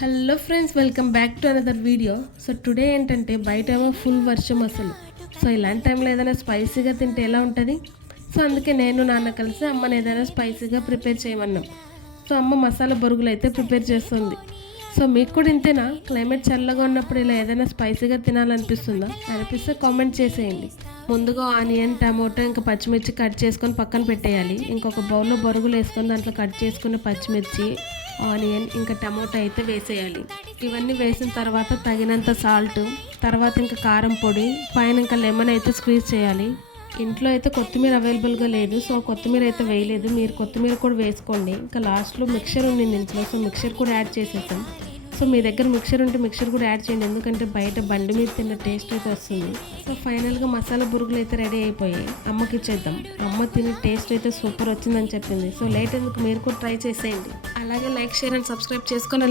Hello friends, welcome back to another video. So today ఏంటంటే బయట ఏమో ఫుల్ వర్షం అసలు. సో ఇలాంటి టైంలో ఏదైనా స్పైసీగా తింటే ఎలా ఉంటుంది? సో అందుకే నేను నాన్న కలిసి అమ్మని ఏదైనా స్పైసీగా ప్రిపేర్ చేయమన్నాం. సో అమ్మ మసాలా బొరుగులు అయితే ప్రిపేర్ చేస్తుంది. సో మీకు కూడా ఇంతేనా? క్లైమేట్ చల్లగా ఉన్నప్పుడు ఇలా ఏదైనా స్పైసీగా తినాలనిపిస్తుందా? అనిపిస్తే కామెంట్ చేసేయండి. ముందుగా ఆనియన్, టమాటో ఇంకా పచ్చిమిర్చి కట్ చేసుకొని పక్కన పెట్టేయాలి. ఇంకొక బౌల్లో బొరుగులు వేసుకొని దాంట్లో కట్ చేసుకున్న పచ్చిమిర్చి, ఆనియన్ ఇంకా టమాటో అయితే వేసేయాలి. ఇవన్నీ వేసిన తర్వాత తగినంత సాల్ట్, తర్వాత ఇంకా కారం పొడి, పైన ఇంకా లెమన్ అయితే స్క్వీజ్ చేయాలి. ఇంట్లో అయితే కొత్తిమీర అవైలబుల్గా లేదు, సో కొత్తిమీర అయితే వేయలేదు. మీరు కొత్తిమీర కూడా వేసుకోండి. ఇంకా లాస్ట్లో మిక్చర్ ఉంది ఇంట్లో, సో మిక్చర్ కూడా యాడ్ చేసేసాం. సో మీ దగ్గర మిక్చర్ ఉంటే మిక్చర్ కూడా యాడ్ చేయండి, ఎందుకంటే బయట బండి మీద తిన్న టేస్ట్ అయితే వస్తుంది. సో ఫైనల్గా మసాలా బురుగులు అయితే రెడీ అయిపోయాయి. అమ్మకి ఇచ్చేద్దాం. అమ్మ తినే టేస్ట్ అయితే సూపర్ వచ్చిందని చెప్పింది. సో లేట్ ఎందుకు, మీరు కూడా ట్రై చేసేయండి. అలాగే లైక్, షేర్ అండ్ సబ్స్క్రైబ్ చేసుకొని